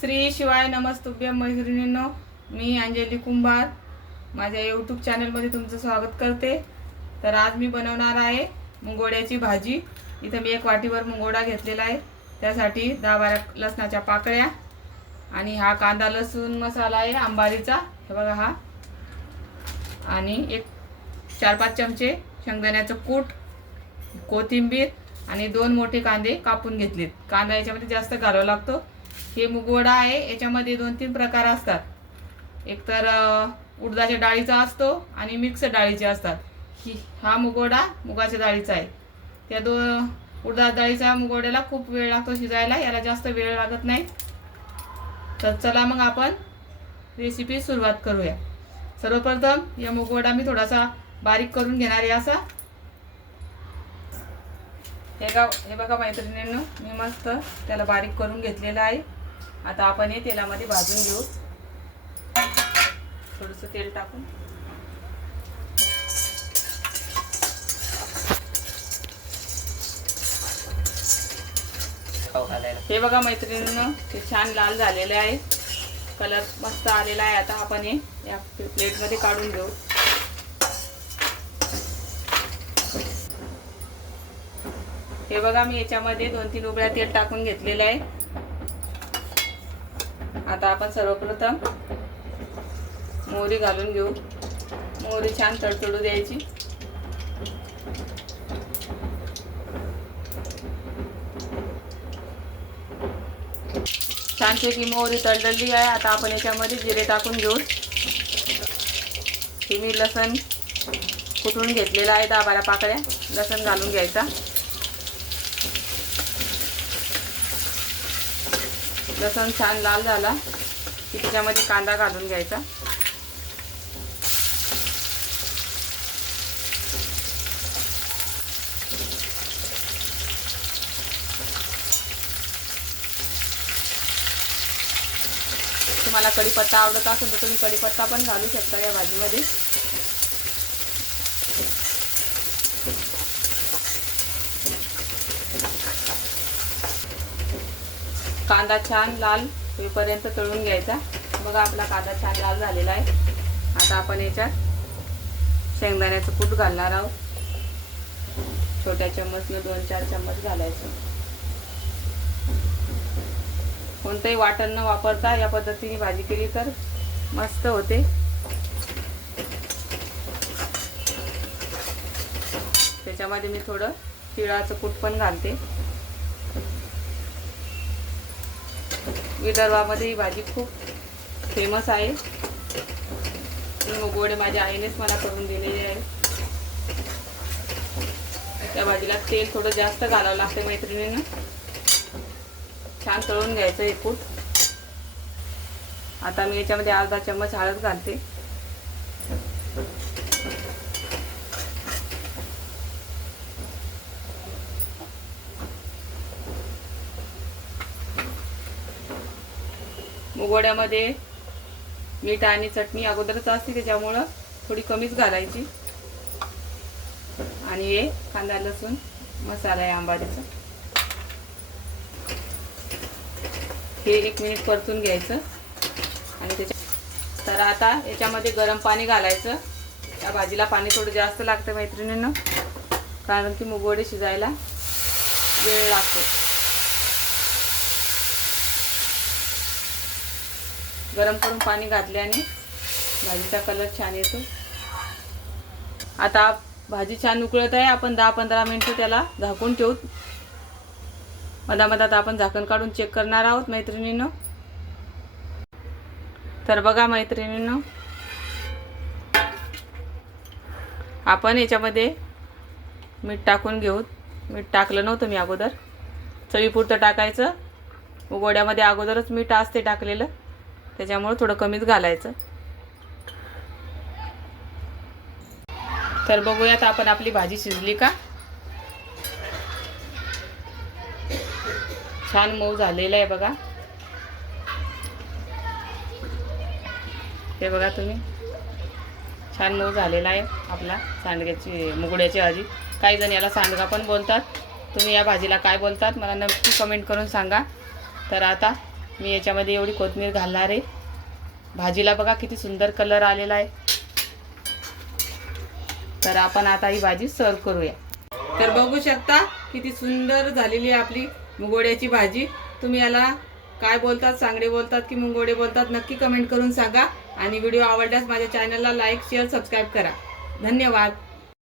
श्री शिवाय नमस्तुभ्य मैत्रिणींनो मी अंजली कुंभार. माझ्या यूट्यूब चॅनलमध्ये तुमचं स्वागत करते. तर आज मी बनवणार आहे मुंगोड्याची भाजी. इथं मी एक वाटीवर मुंगोडा घेतलेला आहे. त्यासाठी दहा बारा लसणाच्या पाकळ्या आणि हा कांदा लसूण मसाला आहे आंबारीचा. हे बघा हा. आणि एक चार पाच चमचे शेंगदाण्याचं कूट कोथिंबीर आणि दोन मोठे कांदे कापून घेतलेत. कांदा याच्यामध्ये जास्त घालावा लागतो. हे मुगवडा आहे. याच्यामध्ये दोन तीन प्रकार असतात. एक तर उडदाच्या डाळीचा असतो आणि मिक्स डाळीचे असतात. ही हा मुगवडा मुगाच्या डाळीचा आहे. त्या दो उडदा डाळीचा मुगवड्याला खूप वेळ लागतो शिजायला. याला जास्त वेळ लागत नाही. तर चला मग आपण रेसिपी सुरुवात करूया. सर्वप्रथम या मुगवडा मी थोडासा बारीक करून घेणार आहे असा. हे गाव हे बघा मैत्रिणींनो मी मस्त त्याला बारीक करून घेतलेलं आहे. आता आपण हे तेलामध्ये भाजून घेऊ. थोडंसं तेल टाकून. हे बघा मैत्रिणींनो ते छान लाल झालेले आहे. कलर मस्त आलेला आहे आता आपण हे. या प्लेटमध्ये काढून घेऊ. हे बघा मी याच्यामध्ये दोन तीन उबळ्या तेल टाकून घेतलेलं आहे. आता आपण सर्वप्रथम मोहरी घालून घेऊ. मोहरी छान तडतडू द्यायची. छानपैकी मोहरी तडलेली आहे. आता आपण याच्यामध्ये जिरे टाकून घेऊ. हे मी लसण कुठून घेतलेला आहे? दहा बारा पाकळ्या लसण घालून घ्यायचा. लसण छान लाल झाला की त्याच्यामध्ये कांदा घालून घ्यायचा. तुम्हाला कढीपत्ता आवडत असेल तर तुम्ही कढीपत्ता पण घालू शकता या भाजीमध्ये. कांदा छान लाल होईपर्यंत तळून घ्यायचा. बघा आपला कांदा छान लाल झालेला आहे. आता आपण याच्यात शेंगदाण्याचं कूट घालणार आहोत. छोट्या चम्मचने दोन चार चम्मच घालायचं. कोणतंही वाटण न वापरता या पद्धतीने भाजी केली तर मस्त होते. त्याच्यामध्ये मी थोडं तिळाचं कूट पण घालते. विदर्भामध्ये ही भाजी खूप फेमस आहे. ही मुगवडे माझ्या आईनेच मला करून दिलेले आहे. त्या भाजीला तेल थोडं जास्त घालावं लागतं मैत्रिणीनं. छान तळून घ्यायचं एकूट आता मी याच्यामध्ये अर्धा चम्मच हळद घालते. मुगवड्यामध्ये मीठ आणि चटणी अगोदरच असते त्याच्यामुळं थोडी कमीच घालायची. आणि हे कांदा लसूण मसाला आहे आंबाडीचा. हे एक मिनिट परतून घ्यायचं. आणि त्याच्या तर आता याच्यामध्ये गरम पाणी घालायचं. या भाजीला पाणी थोडं जास्त लागतं मैत्रिणींना. कारण की मुगवडे शिजायला वेळ लागतो. गरम करून पाणी घातल्याने भाजीचा कलर छान येतो. आता भाजी छान उकळत आहे. आपण दहा पंधरा मिनटं त्याला झाकून ठेवू. मधामधात आपण झाकण काढून चेक करणार आहोत मैत्रिणीनं. तर बघा मैत्रिणीनं. आपण याच्यामध्ये मीठ टाकून घेऊ. मीठ टाकलं नव्हतं मी अगोदर. चवीपुरतं टाकायचं. उगोड्यामध्ये अगोदरच मीठ असते टाकलेलं. त्याच्यामुळं थोडं कमीच घालायचं. तर बघूयात आपण आपली भाजी शिजली का? छान मऊ झालेला आहे बघा. हे बघा तुम्ही. छान मऊ झालेला आहे आपला सांडग्याची मुगड्याची भाजी. काही जण याला सांडगा पण बोलतात. तुम्ही या भाजीला काय बोलतात मला नक्की कमेंट करून सांगा. तर आता मी याच्यामध्ये एवढी कोथिंबीर घालणार आहे. भाजीला बघा किती सुंदर कलर आलेला आहे. तर आपण आता ही भाजी सर्व करूया. तर बघू शकता किती सुंदर झालेली आहे आपली मुंगोड्याची भाजी. तुम्ही याला काय बोलतात सांगडे बोलतात की मुंगोडे बोलतात नक्की कमेंट करून सांगा. आणि व्हिडिओ आवडल्यास माझ्या चॅनलला लाईक शेअर सबस्क्राईब करा. धन्यवाद.